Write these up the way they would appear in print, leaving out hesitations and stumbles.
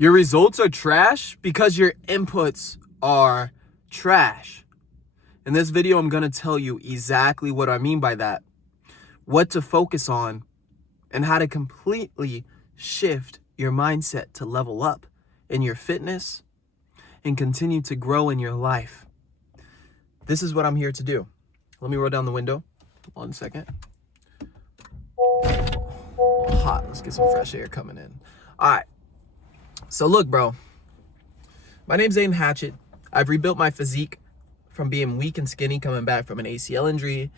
Your results are trash because your inputs are trash. In this video, I'm going to tell you exactly what I mean by that, what to focus on, and how to completely shift your mindset to level up in your fitness and continue to grow in your life. This is what I'm here to do. Let me roll down the window. 1 second. Hot. Let's get some fresh air coming in. All right. So look, bro. My name's Aidenhatchett. I've rebuilt my physique from being weak and skinny, coming back from an ACL injury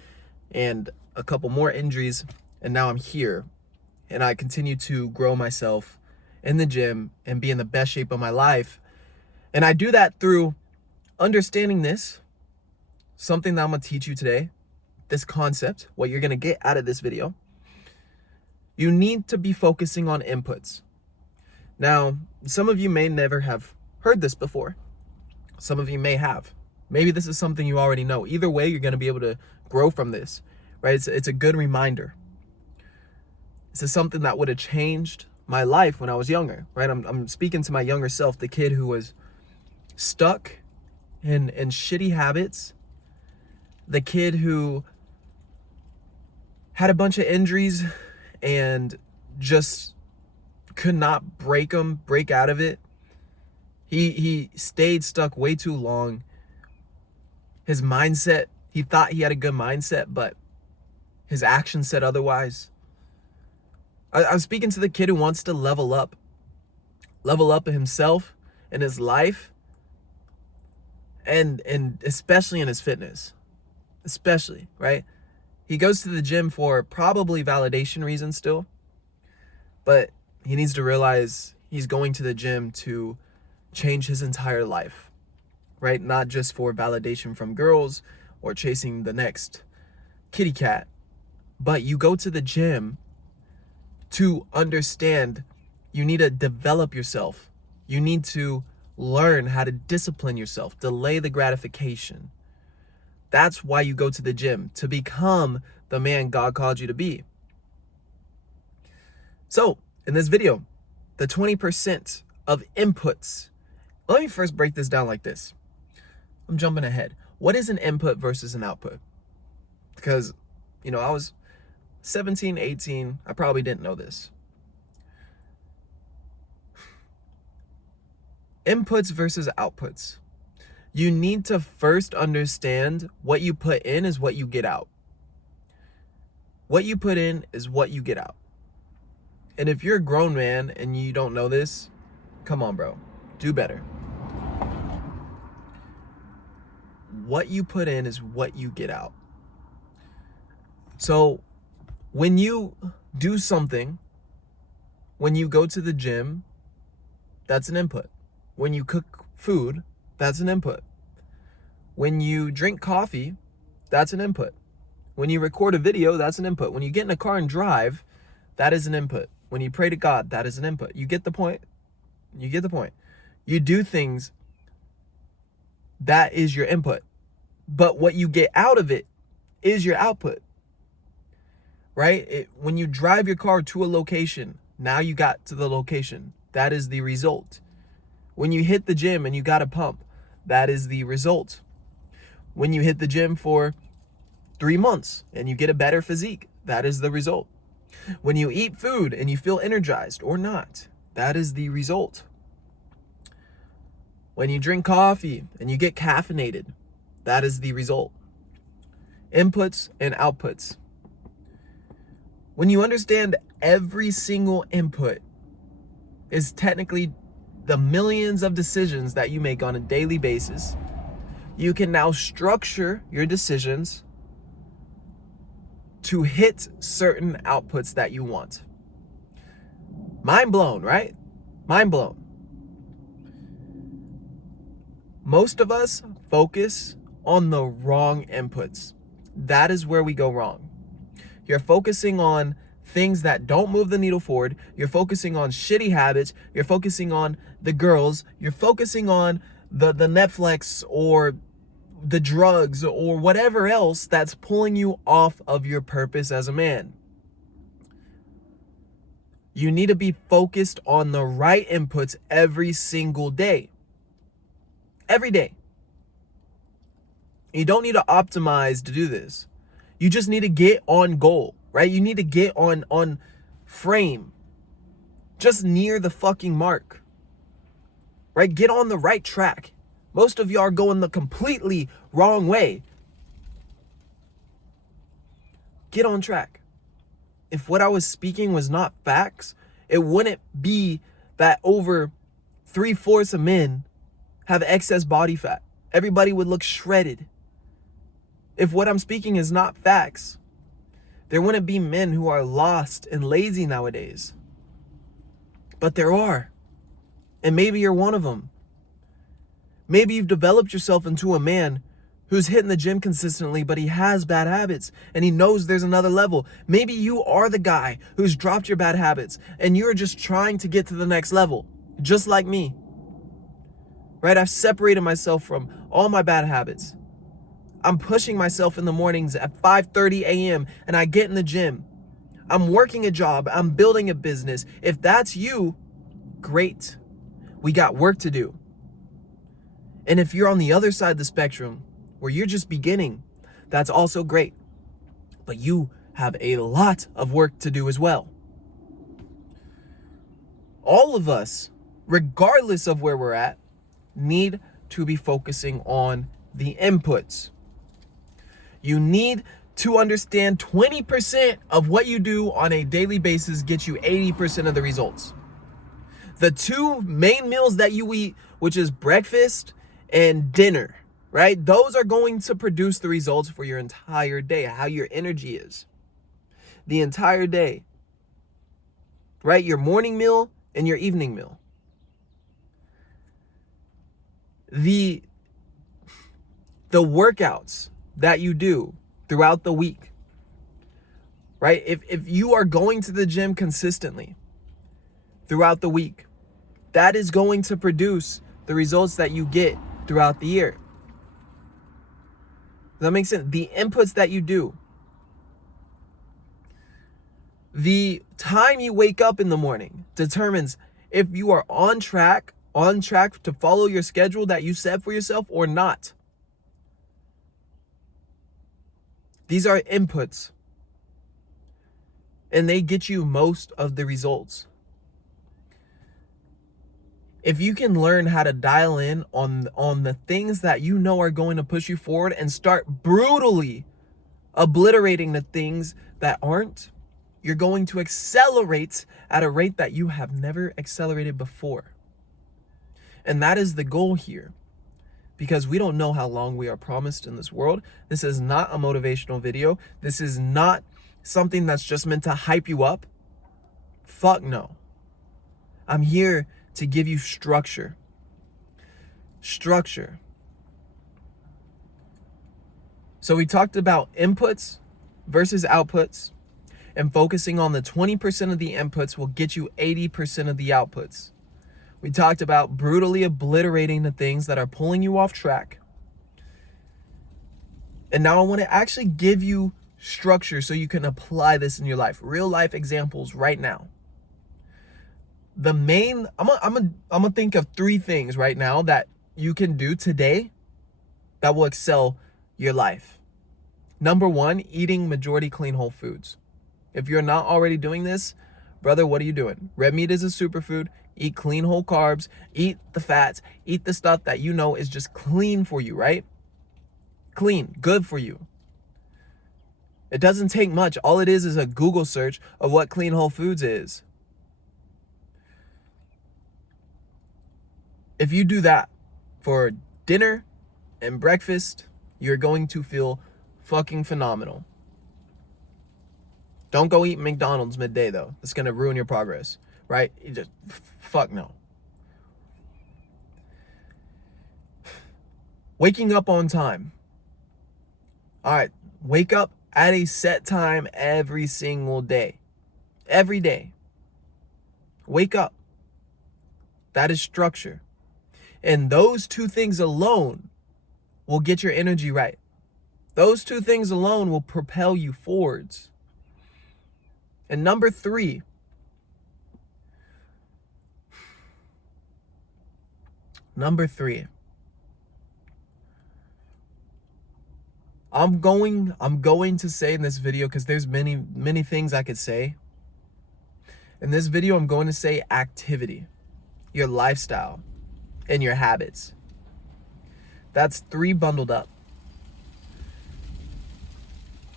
and a couple more injuries, and now I'm here. And I continue to grow myself in the gym and be in the best shape of my life. And I do that through understanding this, something that I'm gonna teach you today, this concept, what you're gonna get out of this video. You need to be focusing on inputs. Now, some of you may never have heard this before. Some of you may have. Maybe this is something you already know. Either way, you're gonna be able to grow from this, right? It's a good reminder. This is something that would have changed my life when I was younger, right? I'm speaking to my younger self, the kid who was stuck in shitty habits, the kid who had a bunch of injuries and just could not break out of it. He stayed stuck way too long. His mindset, he thought he had a good mindset, but his actions said otherwise. I'm speaking to the kid who wants to level up in himself, in his life, and especially in his fitness, especially, right? He goes to the gym for probably validation reasons still, but he needs to realize he's going to the gym to change his entire life, right? Not just for validation from girls or chasing the next kitty cat, but you go to the gym to understand you need to develop yourself. You need to learn how to discipline yourself, delay the gratification. That's why you go to the gym, to become the man God called you to be. So, in this video, the 20% of inputs. Let me first break this down like this. I'm jumping ahead. What is an input versus an output? Because, I was 17, 18. I probably didn't know this. Inputs versus outputs. You need to first understand what you put in is what you get out. What you put in is what you get out. And if you're a grown man and you don't know this, come on, bro. Do better. What you put in is what you get out. So when you do something, when you go to the gym, that's an input. When you cook food, that's an input. When you drink coffee, that's an input. When you record a video, that's an input. When you get in a car and drive, that is an input. When you pray to God, that is an input. You get the point? You get the point. You do things, that is your input. But what you get out of it is your output, right? When you drive your car to a location, now you got to the location. That is the result. When you hit the gym and you got a pump, that is the result. When you hit the gym for 3 months and you get a better physique, that is the result. When you eat food and you feel energized or not, that is the result. When you drink coffee and you get caffeinated, that is the result. Inputs and outputs. When you understand every single input is technically the millions of decisions that you make on a daily basis, you can now structure your decisions to hit certain outputs that you want. Mind blown, right? Mind blown. Most of us focus on the wrong inputs. That is where we go wrong. You're focusing on things that don't move the needle forward. You're focusing on shitty habits. You're focusing on the girls. You're focusing on the Netflix or the drugs or whatever else that's pulling you off of your purpose as a man. You need to be focused on the right inputs every single day. Every day. You don't need to optimize to do this. You just need to get on goal, right? You need to get on frame. Just near the fucking mark. Right? Get on the right track. Most of you are going the completely wrong way. Get on track. If what I was speaking was not facts, it wouldn't be that over 3/4 of men have excess body fat. Everybody would look shredded. If what I'm speaking is not facts, there wouldn't be men who are lost and lazy nowadays. But there are. And maybe you're one of them. Maybe you've developed yourself into a man who's hitting the gym consistently, but he has bad habits and he knows there's another level. Maybe you are the guy who's dropped your bad habits and you're just trying to get to the next level, just like me. Right? I've separated myself from all my bad habits. I'm pushing myself in the mornings at 5:30 a.m. and I get in the gym. I'm working a job. I'm building a business. If that's you, great. We got work to do. And if you're on the other side of the spectrum, where you're just beginning, that's also great. But you have a lot of work to do as well. All of us, regardless of where we're at, need to be focusing on the inputs. You need to understand 20% of what you do on a daily basis gets you 80% of the results. The two main meals that you eat, which is breakfast and dinner, right? Those are going to produce the results for your entire day, how your energy is. The entire day, right? Your morning meal and your evening meal. The workouts that you do throughout the week, right? If you are going to the gym consistently throughout the week, that is going to produce the results that you get throughout the year. Does that make sense? The inputs that you do. The time you wake up in the morning determines if you are on track to follow your schedule that you set for yourself or not. These are inputs. And they get you most of the results. If you can learn how to dial in on the things that you know are going to push you forward and start brutally obliterating the things that aren't, you're going to accelerate at a rate that you have never accelerated before. And that is the goal here. Because we don't know how long we are promised in this world. This is not a motivational video. This is not something that's just meant to hype you up. Fuck no. I'm here to give you structure. Structure. So we talked about inputs versus outputs, and focusing on the 20% of the inputs will get you 80% of the outputs. We talked about brutally obliterating the things that are pulling you off track. And now I want to actually give you structure so you can apply this in your life. Real life examples right now. I'm gonna think of 3 things right now that you can do today that will excel your life. Number 1, eating majority clean whole foods. If you're not already doing this, brother, what are you doing? Red meat is a superfood. Eat clean whole carbs. Eat the fats. Eat the stuff that you know is just clean for you, right? Clean, good for you. It doesn't take much. All it is a Google search of what clean whole foods is. If you do that for dinner and breakfast, you're going to feel fucking phenomenal. Don't go eat McDonald's midday though. It's going to ruin your progress, right? You just, fuck no. Waking up on time. All right, wake up at a set time every single day. Every day. Wake up. That is structure. And those 2 things alone will get your energy right. Those 2 things alone will propel you forwards. And number 3, Number 3. I'm going to say in this video, because there's many things I could say. In this video, I'm going to say activity, your lifestyle, and your habits. That's 3 bundled up.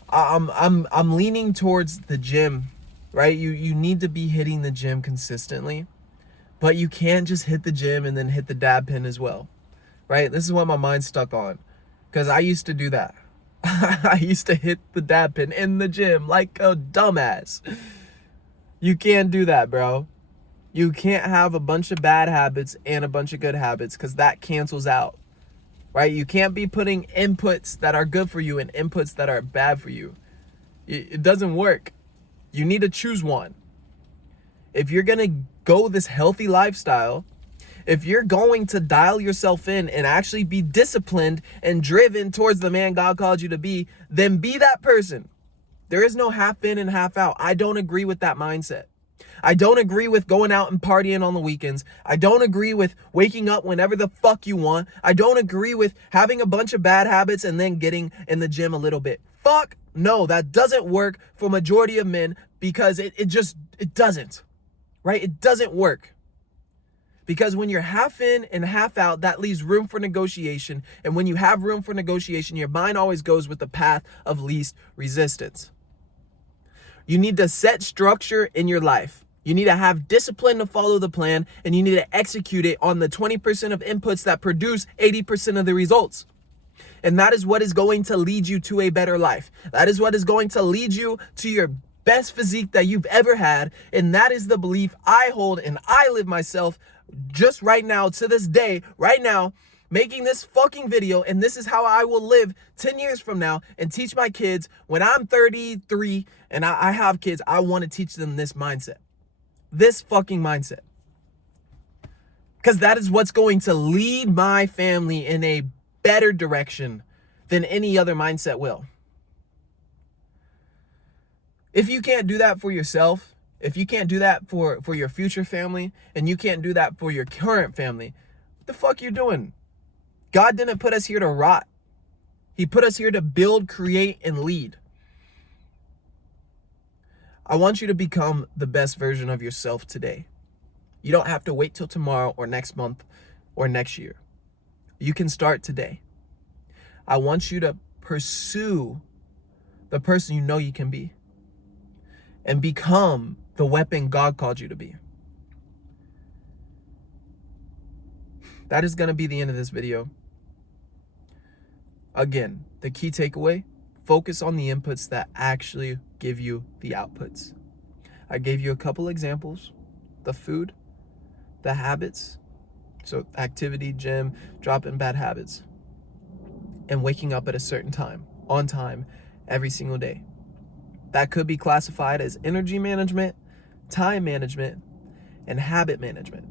I'm leaning towards the gym, right? You need to be hitting the gym consistently, but you can't just hit the gym and then hit the dab pin as well, right? This is what my mind's stuck on, because I used to do that. I used to hit the dab pin in the gym like a dumbass. You can't do that, bro. You can't have a bunch of bad habits and a bunch of good habits, because that cancels out, right? You can't be putting inputs that are good for you and inputs that are bad for you. It doesn't work. You need to choose one. If you're going to go this healthy lifestyle, if you're going to dial yourself in and actually be disciplined and driven towards the man God called you to be, then be that person. There is no half in and half out. I don't agree with that mindset. I don't agree with going out and partying on the weekends. I don't agree with waking up whenever the fuck you want. I don't agree with having a bunch of bad habits and then getting in the gym a little bit. Fuck no, that doesn't work for majority of men, because it doesn't, right? It doesn't work. Because when you're half in and half out, that leaves room for negotiation. And when you have room for negotiation, your mind always goes with the path of least resistance. You need to set structure in your life. You need to have discipline to follow the plan, and you need to execute it on the 20% of inputs that produce 80% of the results. And that is what is going to lead you to a better life. That is what is going to lead you to your best physique that you've ever had. And that is the belief I hold and I live myself just right now, to this day, right now, making this fucking video. And this is how I will live 10 years from now and teach my kids when I'm 33 and I have kids. I want to teach them this mindset, this fucking mindset, because that is what's going to lead my family in a better direction than any other mindset will. If you can't do that for yourself, if you can't do that for your future family, and you can't do that for your current family, what the fuck you doing? God didn't put us here to rot. He put us here to build, create, and lead. I want you to become the best version of yourself today. You don't have to wait till tomorrow or next month or next year. You can start today. I want you to pursue the person you know you can be and become the weapon God called you to be. That is going to be the end of this video. Again, the key takeaway: focus on the inputs that actually give you the outputs. I gave you a couple examples: the food, the habits, so activity, gym, dropping bad habits, and waking up at a certain time, on time, every single day. That could be classified as energy management, time management, and habit management.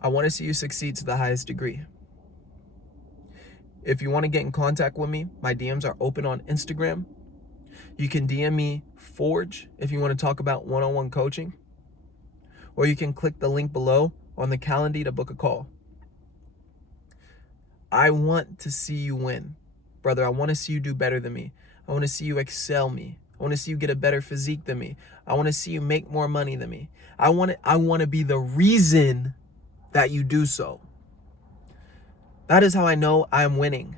I want to see you succeed to the highest degree. If you want to get in contact with me, my DMs are open on Instagram. You can DM me Forge if you want to talk about one-on-one coaching, or you can click the link below on the calendar to book a call. I want to see you win, brother. I want to see you do better than me. I want to see you excel me. I want to see you get a better physique than me. I want to see you make more money than me. I want to be the reason that you do so. That is how I know I'm winning.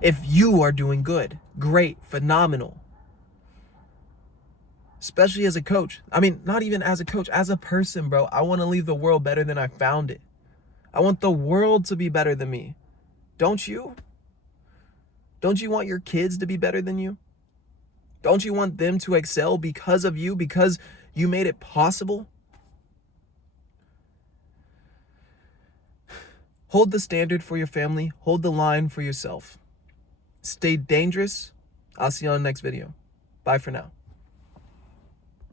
If you are doing good, great, phenomenal. Especially as a coach. I mean, not even as a coach, as a person, bro. I want to leave the world better than I found it. I want the world to be better than me. Don't you? Don't you want your kids to be better than you? Don't you want them to excel because of you, because you made it possible? Hold the standard for your family. Hold the line for yourself. Stay dangerous. I'll see you on the next video. Bye for now.